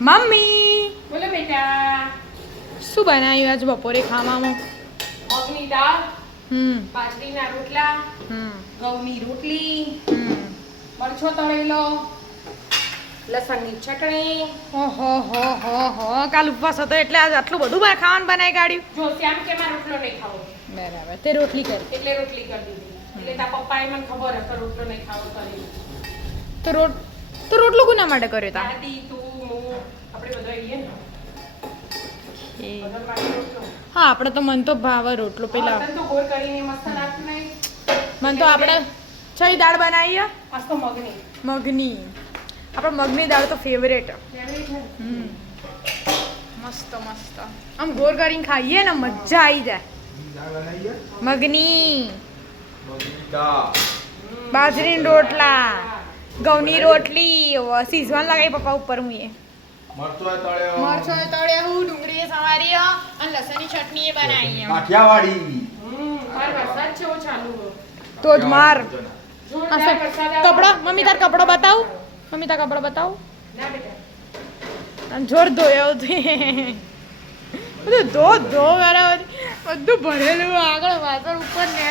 Mummy બોલો બેટા. શું બનાવ્યું આજ બપોરે ખાવામાં? મગની દાળ, હમ બાજરીના રોટલા, હમ ઘઉંની રોટલી, હમ મરચો તળેલો, લસણની ચટણી. ઓહો હો હો હો કાલ ઉપવાસ હતો એટલે આજ આટલું બધું ખાવાનું બનાવી કાઢ્યું. જો શ્યામ કે મારે રોટલો નહીં ખાવો બરાબર તે રોટલી કરી એટલે રોટલી કરી દીધી. એટલે તારા પપ્પાએ મને ખબર હતો રોટલો નહીં ખાવો કરી. તો રોટલો કોના માટે કર્યો તા? દાદી, તું, હું, આપણે બધા આવીએ ને. એ બધા માટે રોટલો. હા આપણે તો મન તો ભાવે રોટલો પેલા તને તો ગોળ કરીને મસ્ત નાખતું નહીં. મન તો આપણે છઈ દાળ બનાવીએ આજ તો મગની. મગની આપણે મગની દાળ તો ફેવરેટ. ફેવરેટ છે. મસ્ત મસ્ત આમ ગોળ કરીને ખાઈએ ને મજા આવી જાય. મગની બાજરીના રોટલા, ઘઉંની રોટલી, સીઝવાન લગાવી પપ્પા ઉપર હું એ મરચો તળ્યો હું ડુંગળી સવારી અને લસણની ચટણી બનાવી કાઠિયાવાડી માર વરસાદ છે ઓ ચાલુ હો. તો જ માર જોરદાર વરસાદ આવે. કપડો મમ્મી તાર કપડો બતાવ. મમ્મી તાર કપડો બતાવ. ના બેટા. અને જોર ધોયો બધું ધો બરાબર બધું ભરેલું આગળ પાછળ ઉપર ને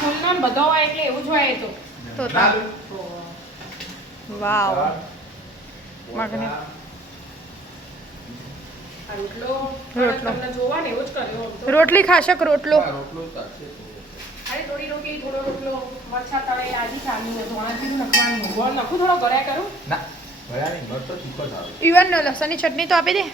ફૂલનો ને બધો હોય એટલે એવું જ હોય એ તો. વાવ મગની આ રોટલો રોટલો. તમને જોવા ને એવું જ કર્યો આમ તો. રોટલી ખાશે કે રોટલો? અરે થોડી રોટલી થોડો રોટલો મરચા તળે આજી ચાલુ હોય ધોણાથી નખવાનું ગોળ નખું થોડો ઘરે કરું. ના ભયા નહીં મત તો ચીકો સારો ઇવન લસણની ચટણી તો આપી દે.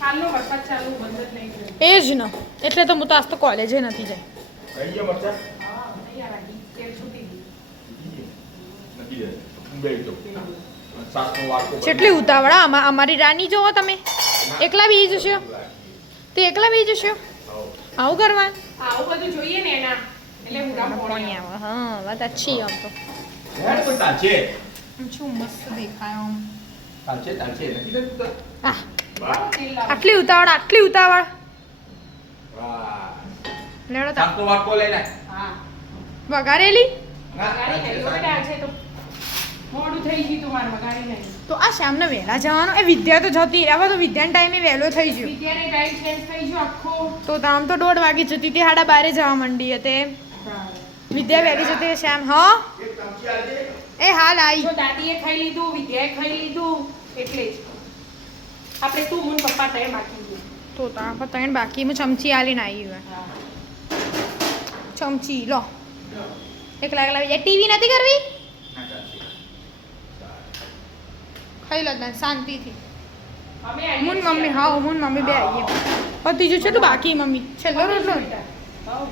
કાલનો વરસાદ ચાલુ બંધ જ નહીં થયો. એ જ ને એટલે તો હું તો આજ તો કોલેજે નથી જાય. કઈ ગયા મરચા હા નહીં આ વાગી તેલ છૂટી ગઈ. નથી દે બે તો સાતનો વાટકો કેટલી ઉતાવળા અમારી રાની જોવો તમે એકલા બી જશો તે એકલા બી જશો આવું કરવા આવું બધું જોઈએ ને એના એટલે હું રામ પાણી આવે હા વાત અચ્છી આમ તો યાર કોઈ તાલચે શું મસ્ત દેખાય આમ તાલચે નથી દે તું આહ વાહ તેલ લાવ. આટલી ઉતાવળ વાહ લેડો તા સાતનો વાટકો લઈને હા વઘારેલી વઘારી નહીં હો બેટા આજે તો મોડું થઈ ગયું તું મારે વઘારી નહીં. તો આ શામને વહેલા જવાનું એ વિદ્યા તો જતી હવે તો વિદ્યાના ટાઈમે વહેલો થઈ ગયો વિદ્યાને ટાઈમ ચેન્જ થઈ ગયો આખો. તો આમ તો 1:30 વાગે જતી હતી 12:30 જવા માંડી હતી વિદ્યા વહેલી જતી શ્યામ હા એક ચમચી આલજે એ હાલ આવી જો દાદીએ ખાઈ લીધું વિદ્યાએ ખાઈ લીધું એટલે જ આપણે તું મુન પપ્પા તય બાકી ગયું. તો તા પતંગ બાકી હું ચમચી આલીને આવી હવે હા ચમચી લો એકલા ટીવી નથી કરવી ના ચાલશે ખાઈ લો તને શાંતિથી અમે આવીએ મુન છીએ. મમ્મી હા મુન મમ્મી બે આવીએ પણ ત્રીજું છે તો બાકી મમ્મી છેલ્લો રોટલો ને? હાઉ.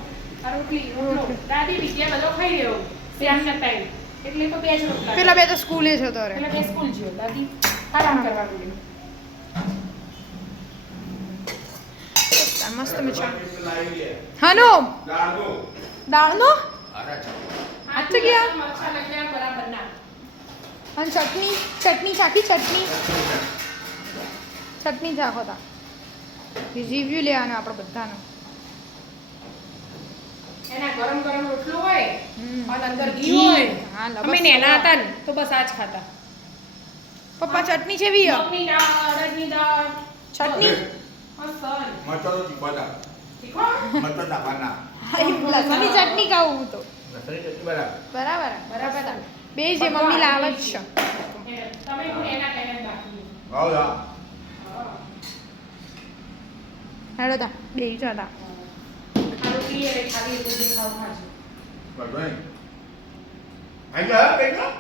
આ રોટલી રોટલો દાદી વિદ્યા બધો ખાઈ રહ્યો શ્યામના ટાઈમ એટલે તો બે જ રોટલા પેલા બે તો સ્કૂલે જતો રહે પેલા બે સ્કૂલ જ્યો દાદી આરામ કરવાનું લે. મસ્ત મીઠા લાવી દે હાનો દાળનો દાળનો અરે આજ ગયા મરચાં લખ્યા બરાબર ના. અને ચટણી ચાખી ચટણી ચાખો તા રિવ્યુ લેવાનો આપણે બધાનો એના ગરમ ગરમ રોટલો હોય હમ. અને અંદર ઘી હોય. હા, લબસ અમે નેના સવા. હતા ને તો બસ આ જ ખાતા. પપ્પા ચટણી છે વી મગની દાળ, અડદની દાળ, ચટણી મસ્ત. મરચો તો ચીપડા તીખો? મરચો નાખવાના લસણની ચટણી ખાવું હું તો લસણની ચટણી બરાબર બરાબર બરાબર. બે જે મમ્મી લાવે જ છે તમે પણ એના ટાઈમે બાકી. આવ જા હા. હેડો તા બે જતા આ રોટલી એ ખાવી એટલે જે ખાવ ખાજો. બરાબર આઈ જા બેટા